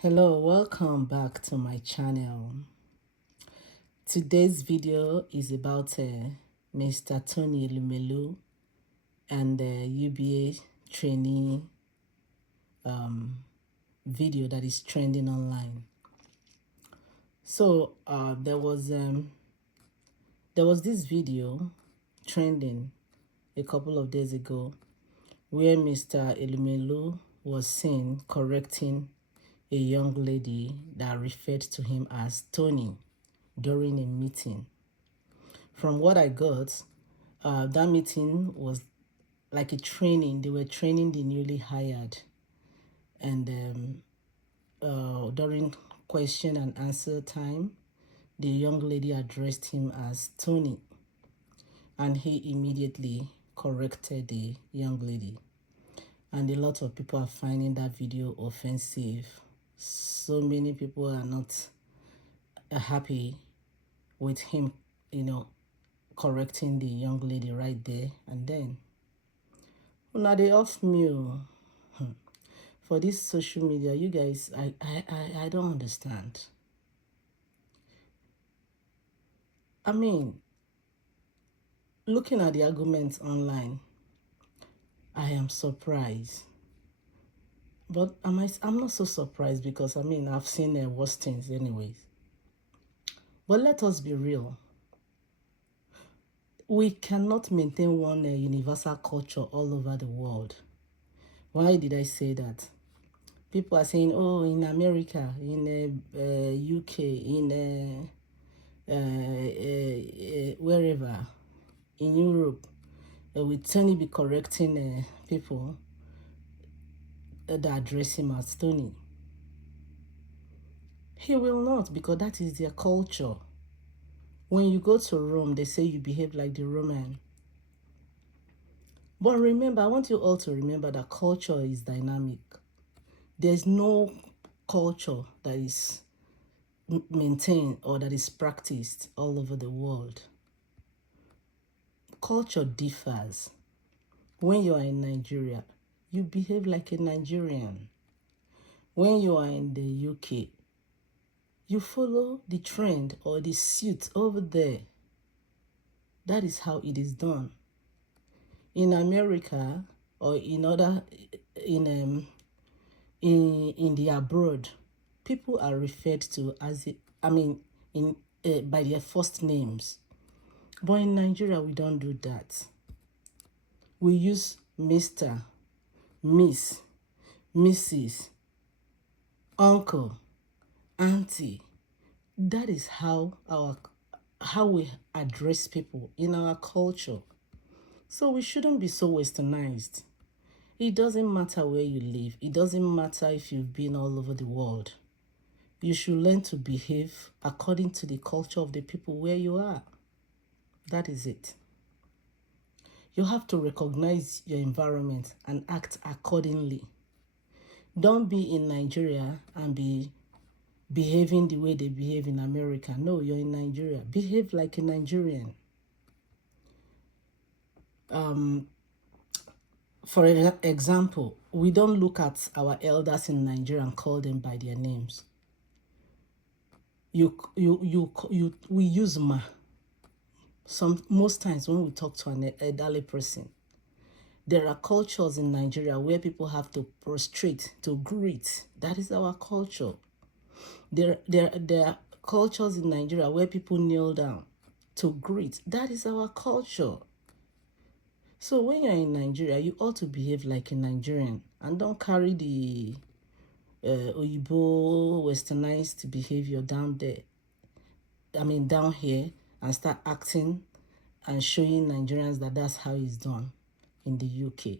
Hello, welcome back to my channel. Today's video is about Mr. Tony Elumelu and the UBA trainee video that is trending online. So there was this video trending a couple of days ago where Mr. Elumelu was seen correcting a young lady that referred to him as Tony during a meeting. From what I got, that meeting was like a training. They were training the newly hired, and during question and answer time, the young lady addressed him as Tony, and he immediately corrected the young lady. And a lot of people are finding that video offensive. So many people are not happy with him, correcting the young lady right there and then. Now they off me. For this social media, you guys, I don't understand. I mean, looking at the arguments online, I am surprised. But I'm not so surprised because, I've seen worse things anyways. But let us be real. We cannot maintain one universal culture all over the world. Why did I say that? People are saying, oh, in America, in UK, in wherever, in Europe, will Tony be correcting people that address him as Tony? He will not, because that is their culture. When you go to Rome, they say you behave like the Roman. But remember, I want you all to remember that culture is dynamic. There's no culture that is maintained or that is practiced all over the world. Culture differs. When you are in Nigeria, you behave like a Nigerian. When you are in the UK, you follow the trend or the suit over there. That is how it is done. In America or in the abroad, people are referred to as by their first names. But in Nigeria, we don't do that. We use Mr., Miss, Mrs., Uncle, Auntie. That is how we address people in our culture. So we shouldn't be so westernized. It doesn't matter where you live. It doesn't matter if you've been all over the world. You should learn to behave according to the culture of the people where you are. That is it. You have to recognize your environment and act accordingly. Don't be in Nigeria and be behaving the way they behave in America. No, you're in Nigeria. Behave like a Nigerian. For example, we don't look at our elders in Nigeria and call them by their names. We use ma. Most times when we talk to an elderly person, there are cultures in Nigeria where people have to prostrate to greet. That is our culture. There are cultures in Nigeria where people kneel down to greet. That is our culture. So when you're in Nigeria, you ought to behave like a Nigerian and don't carry the Oyibo westernized behavior down there. Down here, and start acting and showing Nigerians that that's how it's done in the UK.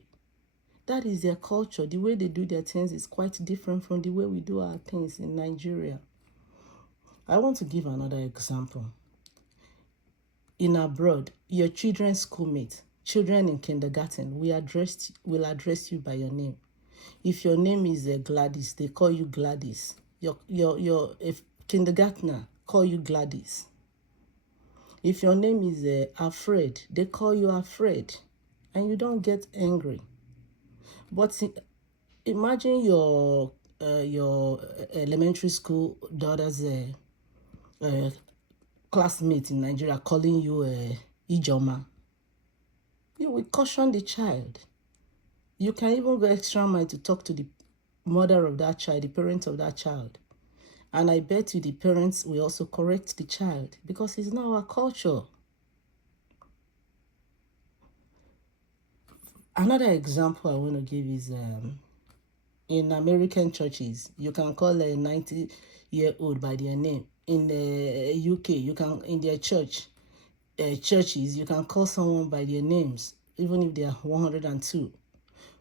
That is their culture. The way they do their things is quite different from the way we do our things in Nigeria. I want to give another example. In abroad, your children's schoolmate, children in kindergarten, will address you by your name. If your name is Gladys, they call you Gladys. Your kindergartner call you Gladys. If your name is Alfred, they call you Alfred, and you don't get angry. But imagine your your elementary school daughter's classmate in Nigeria calling you Ijoma, you will caution the child. You can even go extra mile to talk to the mother of that child, the parent of that child. And I bet you the parents will also correct the child because it's not our culture. Another example I want to give is in American churches, you can call a 90-year-old by their name. In the UK, you can, in their churches, you can call someone by their names, even if they are 102.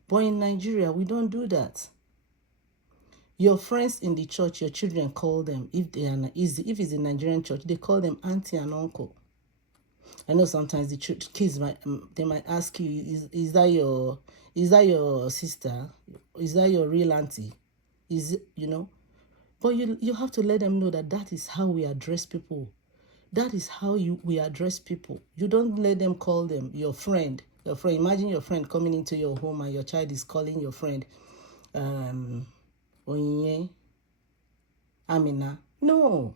But in Nigeria, we don't do that. Your friends in the church, your children call them, if if it's a Nigerian church, they call them auntie and uncle. I know sometimes the kids they might ask you, is that your sister? Is that your real auntie? But you have to let them know that that is how we address people. That is how we address people. You don't let them call them your friend. Your friend. Imagine your friend coming into your home and your child is calling your friend Onyinye, Amina. No.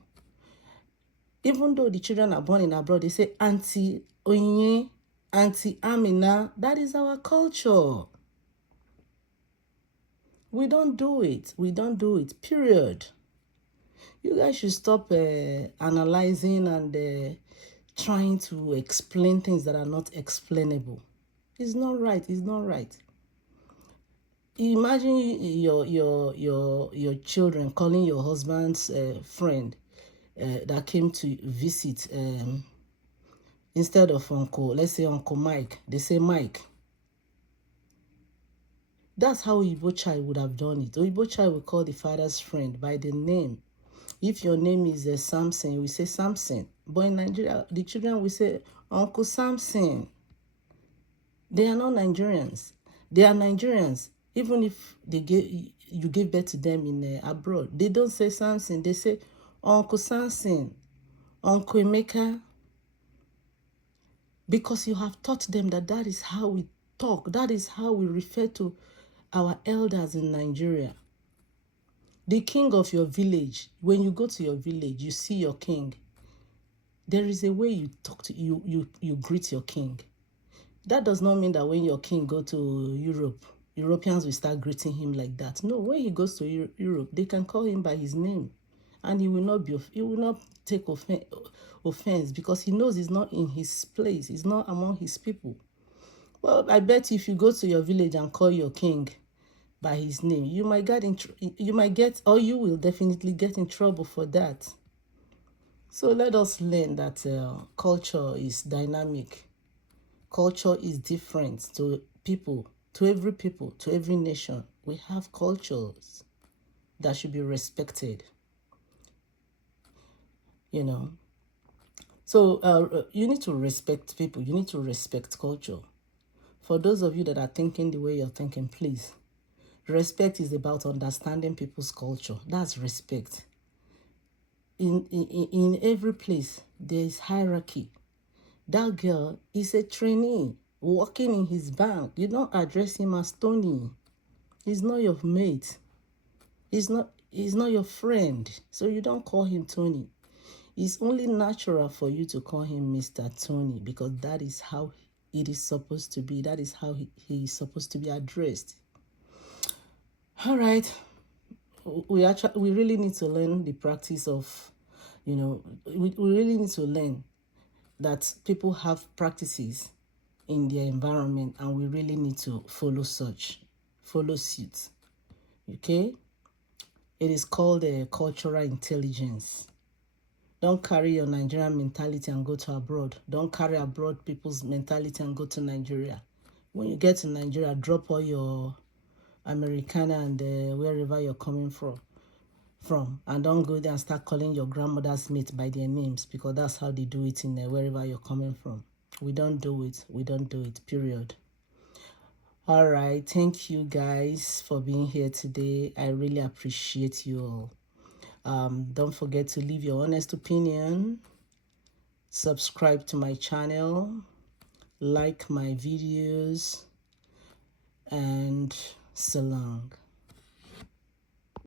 Even though the children are born in abroad, they say Auntie Onyinye, Auntie Amina. That is our culture. We don't do it. We don't do it, period. You guys should stop analyzing and trying to explain things that are not explainable. It's not right. It's not right. Imagine your children calling your husband's friend that came to visit instead of Uncle, let's say Uncle Mike, they say Mike. That's how Igbo child would have done it. Igbo child will call the father's friend by the name. If your name is Samson, we say Samson. But in Nigeria, the children will say Uncle Samson. They are not Nigerians. They are Nigerians. Even if you gave birth to them in abroad, they don't say Samson. They say Uncle Samson, Uncle Emeka. Because you have taught them that that is how we talk. That is how we refer to our elders in Nigeria. The king of your village, when you go to your village, you see your king. There is a way you talk to you greet your king. That does not mean that when your king go to Europe, Europeans will start greeting him like that. No, when he goes to Europe, they can call him by his name, and he will not take offense because he knows he's not in his place. He's not among his people. Well, I bet if you go to your village and call your king by his name, you will definitely get in trouble for that. So let us learn that culture is dynamic. Culture is different to people, to every nation. We have cultures that should be respected. So you need to respect people. You need to respect culture. For those of you that are thinking the way you're thinking, please. Respect is about understanding people's culture. That's respect. In every place, there is hierarchy. That girl is a trainee working in his bank. You don't address him as Tony. He's not your mate. He's not your friend. So you don't call him Tony. It's only natural for you to call him Mr. Tony because that is how it is supposed to be. That is how he is supposed to be addressed. All right. We really need to learn the practice of, we really need to learn that people have practices in their environment and we really need to follow suit. Okay? It is called cultural intelligence. Don't carry your Nigerian mentality and go to abroad. Don't carry abroad people's mentality and go to Nigeria. When you get to Nigeria, drop all your Americana and wherever you're coming from. And don't go there and start calling your grandmother's mate by their names because that's how they do it in wherever you're coming from. We don't do it. We don't do it, period. All right. Thank you guys for being here today. I really appreciate you all. Don't forget to leave your honest opinion. Subscribe to my channel. Like my videos. And so long.